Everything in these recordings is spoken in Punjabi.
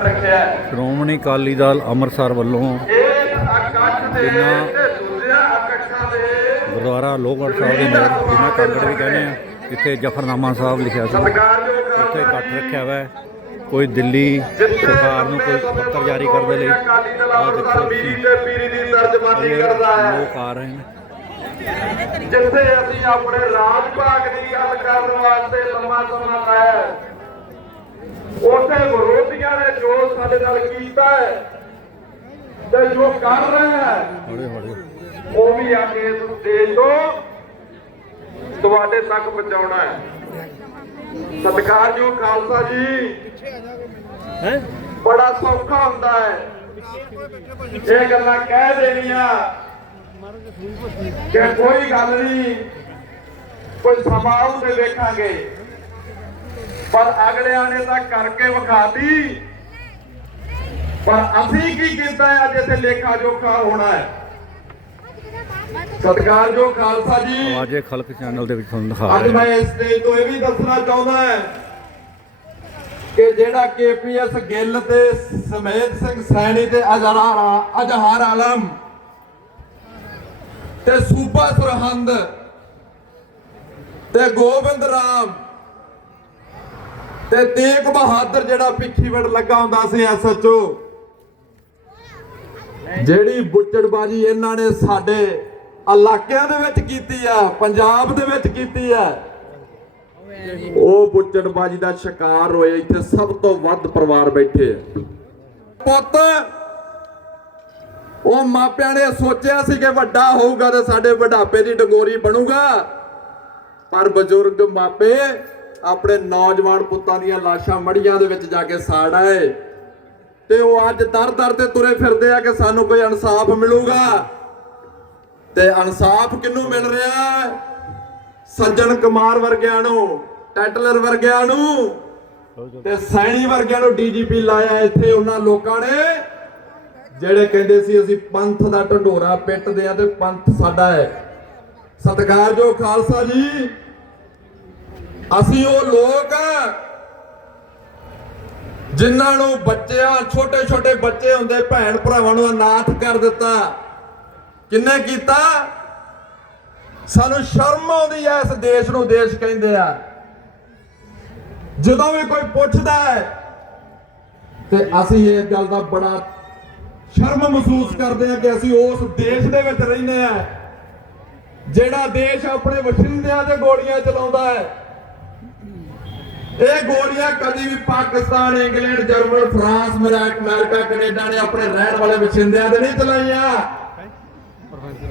ਰੱਖਿਆ। ਸ਼੍ਰੋਮਣੀ ਅਕਾਲੀ ਦਲ ਅੰਮ੍ਰਿਤਸਰ ਵੱਲੋਂ ਜਿਨ੍ਹਾਂ- ਗੁਰਦੁਆਰਾ ਲੋਹਗੜ੍ਹ ਸਾਹਿਬ ਦੇ ਨੇੜੇ ਜਿਹਨਾਂ ਕਾਂਗੜ ਵੀ ਕਹਿੰਦੇ ਆ ਜਿੱਥੇ ਜਫਰਨਾਮਾ ਸਾਹਿਬ ਲਿਖਿਆ ਸੀ ਉੱਥੇ ਇਕੱਠ ਰੱਖਿਆ ਹੋਇਆ ਕੋਈ ਦਿੱਲੀ ਸਰਕਾਰ ਨੂੰ ਕੋਈ ਪੱਤਰ ਜਾਰੀ ਕਰਨ ਦੇ ਲਈ ਅੰਮ੍ਰਿਤਸਰ ਦੇਖੋ ਮੀਰੀ ਤੇ ਪੀਰੀ ਦੀ ਤਰਜਮਾਨੀ ਕਰਦਾ ਹੈ। ਲੋਕ ਆ ਰਹੇ ਨੇ। ਜਿੱਥੇ ਅਸੀਂ ਆਪਣੇ ਰਾਜ ਭਾਗ ਦੀ ਗੱਲ ਕਰਨ ਵਾਸਤੇ ਲੰਮਾ ਸਮਾਂ ਲਾਇਆ ਉੱਥੇ ਵਿਰੋਧੀਆਂ ਨੇ ਜੋ ਸਾਡੇ ਨਾਲ ਕੀਤਾ ਹੈ ਤੇ ਜੋ ਕਰ ਰਹੇ ਹੈ ਹੌਲੀ ਹੌਲੀ। ਉਹ ਵੀ ਆ ਕੇ ਇਸ ਦੇਸ਼ ਤੋਂ ਤੁਹਾਡੇ ਤੱਕ ਪਹੁੰਚਾਉਣਾ ਹੈ। ਸਤਿਕਾਰਯੋਗ ਖਾਲਸਾ ਜੀ। ਹੈ? ਬੜਾ ਸੌਖਾ ਹੁੰਦਾ ਹੈ। ਇਹ ਗੱਲਾਂ ਕਹਿ ਦੇਣੀਆਂ ਕਿ ਕੋਈ ਗੱਲ ਨਹੀਂ ਕੋਈ ਸਮਾਂ ਤੇ ਵੇਖਾਂਗੇ ਪਰ ਅਗਲਿਆਂ ਨੇ ਤਾਂ ਕਰਕੇ ਵਿਖਾਤੀ। ਪਰ ਅਸੀਂ ਕੀ ਕੀਤਾ ਅੱਜ ਇੱਥੇ ਲੇਖਾ ਜੋਖਾ ਹੋਣਾ ਹੈ। ਸਤਿਕਾਰਯੋਗ ਖਾਲਸਾ ਜੀ। ਆਵਾਜ਼ੇ ਖਲਕ ਚੈਨਲ ਦੇ ਵਿੱਚ ਤੁਹਾਨੂੰ ਦਿਖਾ ਅੱਜ ਮੈਂ ਇਸ ਸਟੇਜ ਤੋਂ ਇਹ ਵੀ ਦੱਸਣਾ ਚਾਹੁੰਦਾ ਹਾਂ ਕਿ ਜਿਹੜਾ ਕੇਪੀਐਸ ਗਿੱਲ ਤੇ ਸਮੇਤ ਸਿੰਘ ਸੈਣੀ ਤੇ ਅਜ਼ਹਾਰ ਅਜ਼ਹਾਰ ਆਲਮ ਤੇ ਸੂਬਾ ਸਰਹੰਦ ਤੇ ਗੋਬਿੰਦ ਰਾਮ ਤੇ ਤੇਗ ਬਹਾਦਰ ਜਿਹੜਾ ਪਿੱਖੀਵੜ ਲੱਗਾ ਹੁੰਦਾ ਸੀ ਐਸਐਚਓ ਜਿਹੜੀ ਬੁੱਚੜਬਾਜੀ ਇਹਨਾਂ ਨੇ ਸਾਡੇ ਇਲਾਕਿਆਂ ਦੇ ਵਿੱਚ ਕੀਤੀ ਆ, ਪੰਜਾਬ ਦੇ ਵਿੱਚ ਕੀਤੀ ਆ, ਉਹ ਬੁੱਚੜਬਾਜੀ ਦਾ ਸ਼ਿਕਾਰ ਹੋਏ, ਇੱਥੇ ਸਭ ਤੋਂ ਵੱਧ ਪਰਿਵਾਰ ਬੈਠੇ ਆ। ਪੁੱਤ, ਉਹ ਮਾਪਿਆਂ ਨੇ ਸੋਚਿਆ ਸੀ ਕਿ ਵੱਡਾ ਹੋਊਗਾ ਤੇ ਸਾਡੇ ਵਡਾਪੇ ਦੀ ਡੰਗੋਰੀ ਬਣੂਗਾ, ਪਰ ਬਜ਼ੁਰਗ ਮਾਪੇ ਆਪਣੇ ਨੌਜਵਾਨ ਪੁੱਤਾਂ ਦੀਆਂ ਲਾਸ਼ਾਂ ਮੜੀਆਂ ਦੇ ਵਿੱਚ ਜਾ ਕੇ ਸਾੜ ਆਏ। ਤੇ ਉਹ ਅੱਜ ਦਰ ਦਰ ਤੇ ਤੁਰੇ ਫਿਰਦੇ ਆ ਕਿ ਸਾਨੂੰ ਕੋਈ ਇਨਸਾਫ ਮਿਲੂਗਾ। ਤੇ ਇਨਸਾਫ ਕਿਹਨੂੰ ਮਿਲ ਰਿਹਾ ਸੱਜਣ ਕੁਮਾਰ ਵਰਗਿਆਂ ਨੂੰ, ਟੈਟਲਰ ਵਰਗਿਆਂ ਨੂੰ ਤੇ ਸੈਣੀ ਵਰਗਿਆਂ ਨੂੰ ਡੀਜੀਪੀ ਲਾਇਆ ਇੱਥੇ ਉਹਨਾਂ ਲੋਕਾਂ ਨੇ, ਜਿਹੜੇ ਕਹਿੰਦੇ ਸੀ ਅਸੀਂ ਪੰਥ ਦਾ ਢੰਡੋਰਾ ਪਿੱਟਦੇ ਆ ਤੇ ਪੰਥ ਸਾਡਾ ਹੈ। ਸਤਿਕਾਰਯੋਗ ਖਾਲਸਾ ਜੀ। ਅਸੀਂ ਉਹ ਲੋਕ ਆ ਜਿਨ੍ਹਾਂ ਨੂੰ ਬੱਚਿਆਂ ਛੋਟੇ ਛੋਟੇ ਬੱਚੇ ਹੁੰਦੇ, ਭੈਣ ਭਰਾਵਾਂ ਨੂੰ ਅਨਾਥ ਕਰ ਦਿੱਤਾ। ਕਿੰਨੇ ਕੀਤਾ? ਸਾਨੂੰ ਸ਼ਰਮ ਆਉਂਦੀ ਐ ਇਸ ਦੇਸ਼ ਨੂੰ ਦੇਸ਼ ਕਹਿੰਦੇ ਆ। ਜਦੋਂ ਵੀ ਕੋਈ ਪੁੱਛਦਾ ਹੈ, ਤੇ ਅਸੀਂ ਇਹ ਗੱਲ ਦਾ ਬੜਾ ਸ਼ਰਮ ਮਹਿਸੂਸ ਕਰਦੇ ਆ ਕਿ ਅਸੀਂ ਉਸ ਦੇਸ਼ ਦੇ ਵਿੱਚ ਰਹਿੰਦੇ ਆ, ਜਿਹੜਾ ਦੇਸ਼ ਆਪਣੇ ਵਸਿੰਦਿਆਂ ਤੇ ਗੋਲੀਆਂ ਚਲਾਉਂਦਾ ਹੈ। ਇਹ ਗੋਲੀਆਂ ਕਦੀ ਵੀ ਪਾਕਿਸਤਾਨ, ਇੰਗਲੈਂਡ, ਜਰਮਨ, ਫਰਾਂਸ ਮਰਾਕ ਅਮਰੀਕਾ, ਕੈਨੇਡਾ ਨੇ ਆਪਣੇ ਰਹਿਣ ਵਾਲੇ ਵਸਿੰਦਿਆਂ ਤੇ ਨਹੀਂ ਚਲਾਈਆਂ।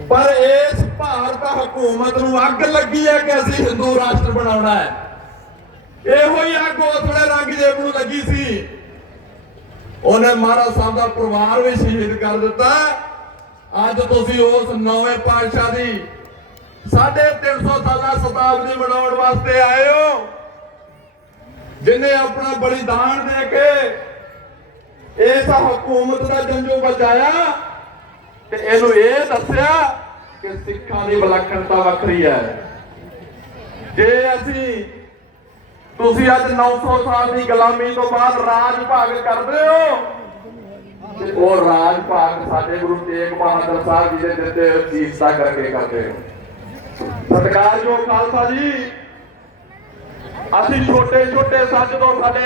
ਪਰ ਇਸ ਭਾਰਤ ਹਕੂਮਤ ਨੂੰ ਅੱਗ ਲੱਗੀ ਹੈ ਕਿ ਅਸੀਂ ਹਿੰਦੂ ਰਾਸ਼ਟਰ ਬਣਾਉਣਾ ਹੈ। ਇਹੋ ਹੀ ਅੱਗ ਉਸ ਵੇਲੇ ਰੰਗਜੇਬ ਨੂੰ ਲੱਗੀ ਸੀ। ਉਹਨੇ ਮਹਾਰਾਜ ਸਾਹਿਬ ਦਾ ਪਰਿਵਾਰ ਵੀ ਸ਼ਹੀਦ ਕਰ ਦਿੱਤਾ। ਅੱਜ ਤੁਸੀਂ ਉਸ ਨੌਵੇਂ ਪਾਤਸ਼ਾਹ ਦੀ 350 ਸਾਲਾ ਸ਼ਤਾਬਦੀ ਮਨਾਉਣ ਵਾਸਤੇ ਆਏ ਹੋ। ਜਿਨੇ ਆਪਣਾ ਬਲੀਦਾਨ ਦੇ ਕੇ ਇਸ ਹਕੂਮਤ ਦਾ ਜੰਜੂ ਬਚਾਇਆ ਤੇ ਇਹਨੂੰ ਇਹ ਦੱਸਿਆ ਕਿ ਸਿੱਖਾਂ ਦੀ ਵਿਲੱਖਣਤਾ ਵੱਖਰੀ ਹੈ। ਜੇ ਅਸੀਂ ਤੁਸੀਂ ਅੱਜ 900 ਸਾਲ ਦੀ ਗੁਲਾਮੀ ਤੋਂ ਬਾਅਦ ਰਾਜ ਭਾਗ ਕਰਦੇ ਹੋ, ਤੇ ਉਹ ਰਾਜ ਭਾਗ ਸਾਡੇ ਗੁਰੂ ਤੇਗ ਬਹਾਦਰ ਸਾਹਿਬ ਜੀ ਦੇ ਦਿੱਤੇ ਹੋਏ ਕਰਕੇ ਕਰਦੇ ਹੋ। ਸਤਿਕਾਰਯੋਗ ਖਾਲਸਾ ਜੀ ਅਸੀਂ ਛੋਟੇ ਛੋਟੇ ਸੱਜ ਤੋਂ ਸਾਡੇ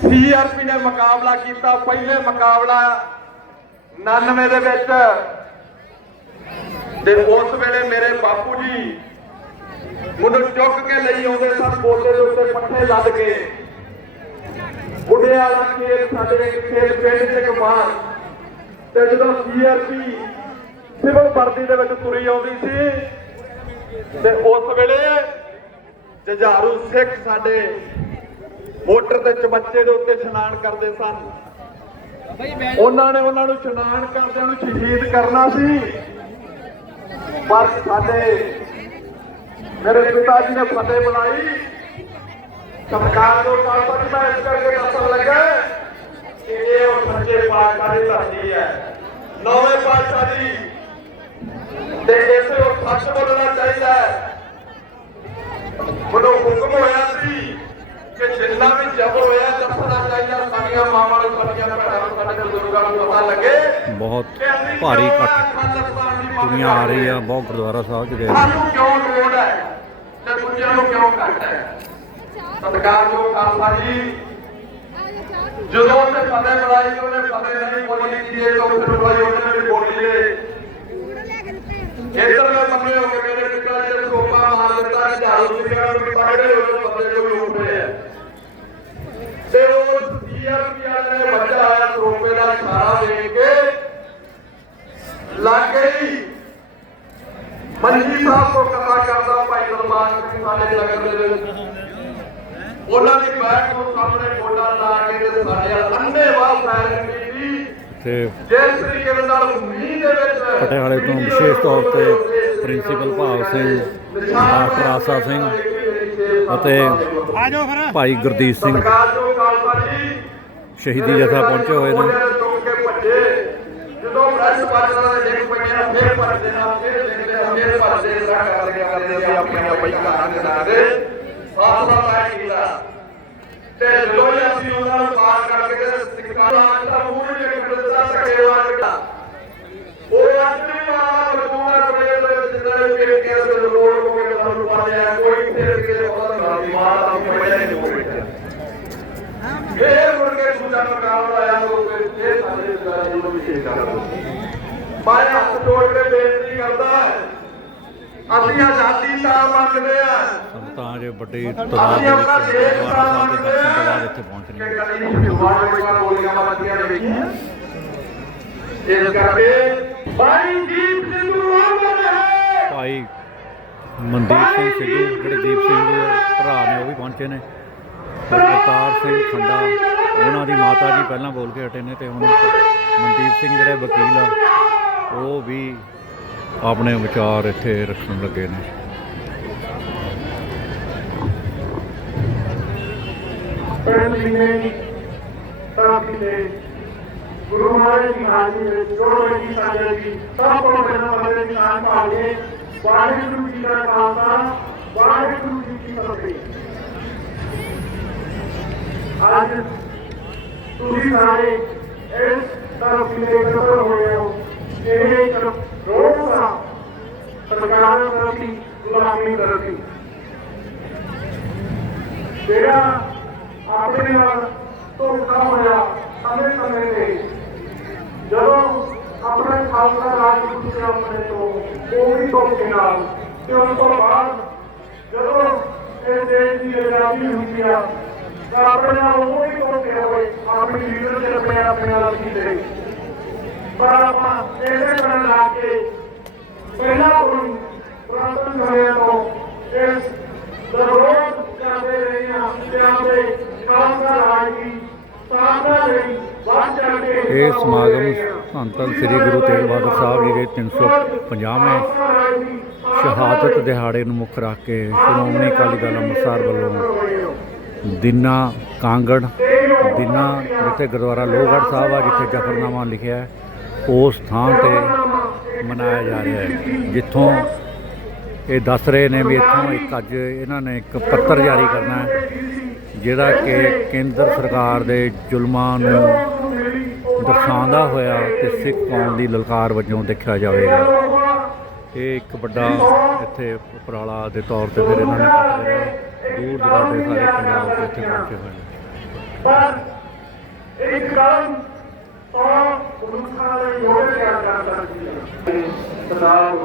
ਸੀਆਰਪੀ ਨੇ ਮੁਕਾਬਲਾ ਕੀਤਾ, ਪਹਿਲੇ ਮੁਕਾਬਲਾ 99 ਦੇ ਵਿੱਚ। ਤੇ ਉਸ ਵੇਲੇ ਮੇਰੇ ਬਾਪੂ ਜੀ ਮੈਨੂੰ ਚੁੱਕ ਕੇ ਲਈ ਆਉਂਦੇ ਸਨ, ਬੋਲੇ ਦੇ ਉੱਤੇ ਪੱਠੇ ਲੱਦ ਕੇ। ਬੁੱਢੇ ਵਾਲਾ ਖੇਲ ਸਾਡੇ ਖੇਤ ਪਿੰਡ ਦੇ ਕਮਾਰ ਤੇ ਜਦੋਂ ਸੀਆਰਪੀ ਸਿਵਲ ਵਰਦੀ ਦੇ ਵਿੱਚ ਤੁਰੀ ਆਉਂਦੀ ਸੀ, ਤੇ ਉਸ ਵੇਲੇ ਜੁਝਾਰੂ ਸਿੱਖ ਸਾਡੇ ਮੋਟਰ ਤੇ ਚਬੱਚੇ ਦੇ ਉੱਤੇ ਇਸ਼ਨਾਨ ਕਰਦੇ ਸਨ। ਉਹਨਾਂ ਨੇ ਉਹਨਾਂ ਨੂੰ ਇਸ਼ਨਾਨ ਕਰਦਿਆਂ ਨੂੰ ਸ਼ਹੀਦ ਕਰਨਾ ਸੀ। ਪਰ ਸਾਡੇ ਮੇਰੇ ਪਿਤਾ ਜੀ ਨੇ ਫਤਿਹ ਬੁਲਾਈ। ਸਰਕਾਰ ਨੂੰ ਦੀ ਮੈਂ ਇਸ ਕਰਕੇ ਦੱਸਣ ਲੱਗਾ ਕਿ ਇਹ ਉਹ ਸੱਚੇ ਪਾਤਸ਼ਾਹ ਦੀ ਧਰਤੀ ਹੈ। ਨੌਵੇਂ ਪਾਤਸ਼ਾਹ ਦੀ ਤੇ ਇਸੇ ਉਹ ਸੱਚ ਬੋਲਣਾ ਚਾਹੀਦਾ ਹੈ। ਮੈਨੂੰ ਹੁਕਮ ਹੋਇਆ ਸੀ ਕਿ ਜਿੰਨਾ ਵੀ ਜ਼ਬਰ ਹੋਇਆ ਦੱਸਣਾ ਚਾਹੀਦਾ ਸਾਡੀਆਂ ਮਾਵਾਂ ਨੂੰ ਸਾਡੀਆਂ ਭੈਣਾਂ ਨੂੰ ਸਾਡੇ ਬਜ਼ੁਰਗਾਂ ਨੂੰ ਪਤਾ ਲੱਗੇ ਬਹੁਤ ਭਾਰੀ ਇਕੱਠ ਦੁਨੀਆ ਆ ਰਹੀ ਆ ਬਹੁਤ ਗੁਰਦੁਆਰਾ ਸਾਹਿਬ ਚ ਗਏ। ਸਾਨੂੰ ਕਿਉਂ ਲੋੜ ਹੈ ਤੇ ਦੂਜਿਆਂ ਨੂੰ ਕਿਉਂ ਘੱਟ ਹੈ? ਸਤਿਕਾਰਯੋਗ ਖਾਲਸਾ ਜੀ। ਜਦੋਂ ਤੇ ਫਤਿਹ ਬੁਲਾਈ ਉਹਨੇ ਫਤਿਹ ਨਹੀਂ ਬੋਲੀ ਜੀ ਇਹ ਤੋਂ ਫਿਰ ਬੁਲਾਈ ਉਹਨੇ ਵੀ ਬੋਲੀ ਏ। ਇੱਧਰ ਦੇ ਬੰਦੇ ਹੋ ਝਾੜੂ ਸਿੰਘਾਂ ਨੂੰ ਪਕੜੇ ਹੋਏ ਬੰਦੇ ਜੋ ਵੀ ਉੱਠ ਰਹੇ ਆ। ਤੇ ਉਹ ਸੀਆਰਪੀ ਵਾਲੇ ਨੇ ਵੱਡਾ ਆਇਆ ਸੋਪੇ ਦਾ ਇਸ਼ਾਰਾ ਦੇ ਕੇ। ਲੱਗ ਗਈ। ਮੰਜੀ ਸਾਹਿਬ ਤੋਂ ਕਥਾ ਕਰਦਾ ਭਾਈ ਦਰਬਾਰ ਸਿੰਘ ਸਾਡੇ ਨਗਰ ਦੇ ਵਿੱਚ। ਉਹਨਾਂ ਦੀ ਬੈਠ ਨੂੰ ਸਾਹਮਣੇ ਗੋਡਾ ਲਾ ਕੇ ਤੇ ਸਾਡੇ ਅੰਨੇ ਵਾਹ ਫੈਨ ਕੀਤੀ ਤੇ ਜਿਸ ਤਰੀਕੇ ਦੇ ਨਾਲ ਮੀਂਹ ਦੇ ਵਿੱਚ ਪਟਿਆਲੇ ਤੋਂ ਵਿਸ਼ੇਸ਼ ਤੌਰ ਤੇ ਪ੍ਰਿੰਸੀਪਲ ਭਾਗ ਸਿੰਘ ਡਾਕਟਰ ਆਸਾ ਸਿੰਘ ਅਤੇ ਭਾਈ ਗੁਰਦੀਪ ਸਿੰਘ। ਸ਼ਹੀਦੀ ਜਥਾ ਪਹੁੰਚੇ ਹੋਏ ਨੇ। ਜਦੋਂ ਪ੍ਰੈਸ ਪਾਸਾ ਦੇ ਡਿੱਗ ਪਈਆਂ ਫੇਰ ਭੱਜਦੇ ਨਾਲ ਫੇਰ ਡਿੱਗਦੇ ਨਾਲ ਫੇਰ ਭੱਜਦੇ ਸਰਾ ਕਰਦੇ ਕਰਦੇ ਅਸੀਂ ਆਪਣੀਆਂ ਬਾਈਕਾਂ ਰੰਗ ਦੇ ਸਾਥ ਸਾਥ ਕੀਤਾ ਤੇ ਜਦੋਂ ਹੀ ਉਹਨਾਂ ਨੂੰ ਪਾਰ ਕਰਕੇ ਸਿੱਖਾਂ ਦਾ ਮੂੰਹ ਹੀ ਇੱਕ ਦਿੱਤਾ ਸਕੇਵਾ ਦਿੱਤਾ ਉਹ ਅੰਤਰੀ ਵਾਲਾ ਬਰੂਨਾ ਕਮੇਲ ਦੇ ਵਿੱਚ ਜਿੱਦਾਂ ਵੀ ਕਿ ਕੇ ਦੇ ਲੋੜ ਹੋ ਕੇ ਸਾਨੂੰ ਪਾਇਆ ਕੋਈ ਫੇਰ ਕਿਤੇ ਪਤਾ ਨਹੀਂ ਮਾਰ ਦਾ ਪਹਿਲਾਂ ਹੀ ਹੋ ਗਿਆ ਫੇਰ ਮੁੜ ਕੇ ਸੁਝਾ ਮਕਾਮ ਆਇਆ ਉਹ ਫੇਰ ਸਾਡੇ ਦੁਆਰਾ ਜੀ ਨੂੰ ਵਿਸ਼ੇਸ਼ ਕਰਦਾ ਮੈਂ ਹੱਥ ਜੋੜ ਕੇ ਬੇਨਤੀ ਕਰਦਾ ਅਸੀਂ ਆਜ਼ਾਦੀ ਤਾਂ ਮੰਗਦੇ ਆ ਸੰਗਤਾਂ ਜੇ ਵੱਡੀ ਤਾਦਾਦ ਅਸੀਂ ਦੇ ਆਪਣਾ ਵਿੱਚ ਦੇਸ਼ ਗੁਰਦੁਆਰਾ ਤਾਂ ਸਾਹਿਬ ਦੇ ਮੰਗਦੇ ਦਰਸ਼ਨ ਤੋਂ ਆ ਬਾਅਦ ਇੱਥੇ ਪਹੁੰਚ ਨੇ ਵੇਖੀਆਂ ਇਸ ਕਰਕੇ ਭਾਈ ਦੀਪ ਸਿੱਧੂ ਆਮਦ ਹੈ। ਭਾਈ ਮਨਦੀਪ ਸਿੰਘ ਸਿੱਧੂ ਜਿਹੜੇ ਦੀਪ ਸਿੰਘ ਦੇ ਭਰਾ ਨੇ ਉਹ ਵੀ ਪਹੁੰਚੇ ਨੇ। ਅਵਤਾਰ ਸਿੰਘ ਖੰਡਾ ਉਹਨਾਂ ਦੀ ਮਾਤਾ ਜੀ ਪਹਿਲਾਂ ਬੋਲ ਕੇ ਹਟੇ ਨੇ ਤੇ ਹੁਣ ਮਨਦੀਪ ਸਿੰਘ ਜਿਹੜੇ ਵਕੀਲ ਆ ਉਹ ਵੀ ਆਪਣੇ ਵਿਚਾਰ ਇੱਥੇ ਰੱਖਣ ਲੱਗੇ ਨੇ। ਪਿੰਡ ਲਿੰਗੇ ਸਾਥੀ ਦੇ ਗੁਰੂ ਮਹਾਰਾਜ ਦੀ ਹਾਜ਼ਰੀ ਵਿੱਚ ਜੋੜ ਜੀ ਸਾਡੇ ਜੀ ਸਭ ਤੋਂ ਪਹਿਲਾਂ ਬੰਦੇ ਦੀ ਨਾਮ ਭਾਲੇ ਵਾਹਿਗੁਰੂ ਜੀ ਦਾ ਖਾਲਸਾ, ਵਾਹਿਗੁਰੂ ਜੀ ਕੀ ਫਤਿਹ। ਅੱਜ ਤੁਸੀਂ ਸਾਰੇ ਇਸ ਤਰਫ ਦੇ ਇਕੱਤਰ ਹੋਏ ਹੋ ਇਹ ਇੱਕ ਰੋਹ ਦਾ ਸਰਕਾਰਾਂ ਪ੍ਰਤੀ ਗੁਲਾਮੀ ਪ੍ਰਤੀ ਜਿਹੜਾ ਆਪਣੇ ਨਾਲ ਧੋਖਾ ਹੋਇਆ ਸਮੇਂ ਸਮੇਂ ਤੇ, ਜਦੋਂ ਆਪਣੇ ਖਾਲਸਾ ਰਾਜ ਟੁੱਟਿਆ ਆਪਣੇ ਤੋਂ ਉਹ ਵੀ ਧੋਖੇ ਨਾਲ, ਤੇ ਉਸ ਤੋਂ ਬਾਅਦ ਜਦੋਂ ਇਹ ਦੇਸ਼ ਦੀ ਆਜ਼ਾਦੀ ਹੁੰਦੀ ਆ, ਤਾਂ ਆਪਣੇ ਨਾਲ ਉਹ ਵੀ ਧੋਖੇ ਹੋਏ ਆਪਣੀ ਲੀਡਰ ਦੇ ਆਪਣੇ ਨਾਲ ਕੀਤੇ ਪਰ ਆਪਾਂ ਇਹਦੇ ਨਾਲ ਲਾ ਕੇ ਪਹਿਲਾਂ ਤੋਂ ਹੀ ਪੁਰਾਤਨ ਸਮਿਆਂ ਤੋਂ ਇਸ ਦਰੋਦ ਕਰਦੇ ਰਹੇ ਹਾਂ ਤੇ ਆਪਦੇ ਖਾਲਸਾ ਰਾਜ ਦੀ ਸਾਧਨਾ ਲਈ ਵੱਧ ਚੜ ਕੇ ਇਹ ਸਮਾਗਮ ਧੰਨ ਧੰਨ ਸ੍ਰੀ ਗੁਰੂ ਤੇਗ ਬਹਾਦਰ ਸਾਹਿਬ ਜੀ ਦੇ 350ਵੇਂ ਸ਼ਹਾਦਤ ਦਿਹਾੜੇ ਨੂੰ ਮੁੱਖ ਰੱਖ ਕੇ ਸ਼੍ਰੋਮਣੀ ਅਕਾਲੀ ਦਲ ਅੰਮ੍ਰਿਤਸਰ ਵੱਲੋਂ ਦਿਨਾ ਕਾਂਗੜ ਦਿਨਾ ਜਿੱਥੇ ਗੁਰਦੁਆਰਾ ਲੋਹਗੜ੍ਹ ਸਾਹਿਬ ਆ ਜਿੱਥੇ ਜਫਰਨਾਮਾ ਲਿਖਿਆ ਹੈ ਉਸ ਥਾਂ ਤੇ ਮਨਾਇਆ ਜਾ ਰਿਹਾ ਹੈ। ਜਿੱਥੋਂ ਇਹ ਦੱਸ ਰਹੇ ਨੇ ਵੀ ਇੱਥੋਂ ਇੱਕ ਅੱਜ ਇਹਨਾਂ ਨੇ ਇੱਕ ਪੱਤਰ ਜਾਰੀ ਕਰਨਾ ਹੈ, ਜਿਹੜਾ ਕਿ ਕੇਂਦਰ ਸਰਕਾਰ ਦੇ ਜ਼ੁਲਮਾਂ ਨੂੰ ਦਰਸਾਉਂਦਾ ਹੋਇਆ ਤੇ ਸਿੱਖ ਕੌਮ ਦੀ ਲਲਕਾਰ ਵਜੋਂ ਦੇਖਿਆ ਜਾਵੇਗਾ। ਇਹ ਇੱਕ ਵੱਡਾ ਇੱਥੇ ਉਪਰਾਲਾ ਦੇ ਤੌਰ ਤੇ ਫਿਰ ਇਹਨਾਂ ਨੇ ਕੱਟ ਰਿਹਾ ਦੂਰ ਦਰਾਡੇ ਸਾਰੇ ਪੰਜਾਬ ਤੋਂ ਇੱਥੇ ਪਹੁੰਚੇ ਹੋਏ ਨੇ। ਪਰ ਇੱਕ ਕਦਮ ਤੋਂ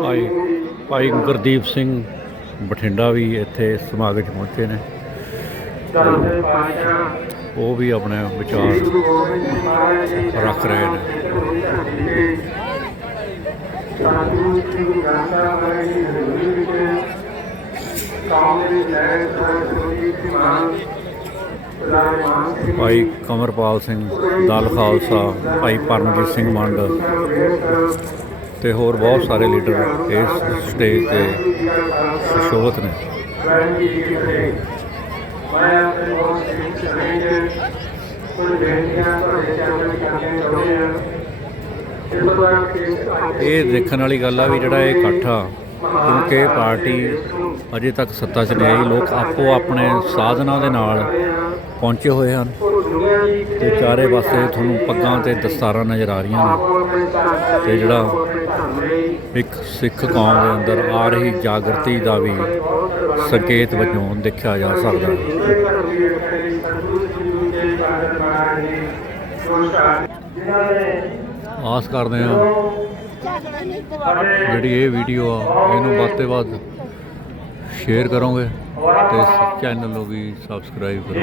ਭਾਈ ਭਾਈ ਗੁਰਦੀਪ ਸਿੰਘ ਬਠਿੰਡਾ ਵੀ ਇੱਥੇ ਸਮਾਗਮ 'ਚ ਪਹੁੰਚੇ ਨੇ। ਉਹ ਵੀ ਆਪਣੇ ਵਿਚਾਰ ਰੱਖ ਰਹੇ ਨੇ। ਸਾਧੂ ਸ੍ਰੀ ਗੁਰੂ ਗ੍ਰੰਥ ਹਜ਼ੂਰੀ ਵਿੱਚ ਕਾਂਗਰਸ ਲੈ ਸਰਸਵਤੀ ਜੀ ਮਹਾਨ ਸਰਦਾਰ ਭਾਈ ਕਮਰਪਾਲ ਸਿੰਘ, ਦਲ ਖਾਲਸਾ, ਭਾਈ ਪਰਮਜੀਤ ਸਿੰਘ ਮੰਡ ਤੇ ਹੋਰ ਬਹੁਤ ਸਾਰੇ ਲੀਡਰ ਇਸ ਸਟੇਜ ਤੇ ਸੁਸ਼ੋਭਤ ਨੇ। ਮੈਂ ਆਪਣੇ ਬਹੁਤ ਸਿੰਘ ਸਮੇਤ ਕੁਝ ਬੇਨਤੀਆਂ ਤੁਹਾਡੇ ਸਾਹਮਣੇ ਕਰਨੀਆਂ ਚਾਹੁੰਦੇ ਹਾਂ ਇਹ ਦੇਖਣ ਵਾਲੀ ਗੱਲ ਆ ਵੀ ਜਿਹੜਾ ਇਹ ਇਕੱਠ ਆ, ਕਿਉਂਕਿ ਪਾਰਟੀ ਅਜੇ ਤੱਕ ਸੱਤਾ 'ਚ ਨਹੀਂ ਆਈ, ਲੋਕ ਆਪੋ ਆਪਣੇ ਸਾਧਨਾਂ ਦੇ ਨਾਲ ਪਹੁੰਚੇ ਹੋਏ ਹਨ ਤੇ ਚਾਰੇ ਪਾਸੇ ਤੁਹਾਨੂੰ ਪੱਗਾਂ ਤੇ ਦਸਤਾਰਾਂ ਨਜ਼ਰ ਆ ਰਹੀਆਂ ਨੇ ਤੇ ਜਿਹੜਾ ਇੱਕ ਸਿੱਖ ਕੌਮ ਦੇ ਅੰਦਰ ਆ ਰਹੀ ਜਾਗਰਤੀ ਦਾ ਵੀ ਸੰਕੇਤ ਵਜੋਂ ਦੇਖਿਆ ਜਾ ਸਕਦਾ ਹੈ। ਆਸ ਕਰਦੇ ਹਾਂ ਜਿਹੜੀ ਇਹ ਵੀਡੀਓ ਆ, ਇਹਨੂੰ ਵੱਧ ਤੋਂ ਵੱਧ ਸ਼ੇਅਰ ਕਰੋਗੇ। ਤੇ ਇਸ ਚੈਨਲ ਨੂੰ ਵੀ ਸਬਸਕ੍ਰਾਈਬ ਕਰੋ।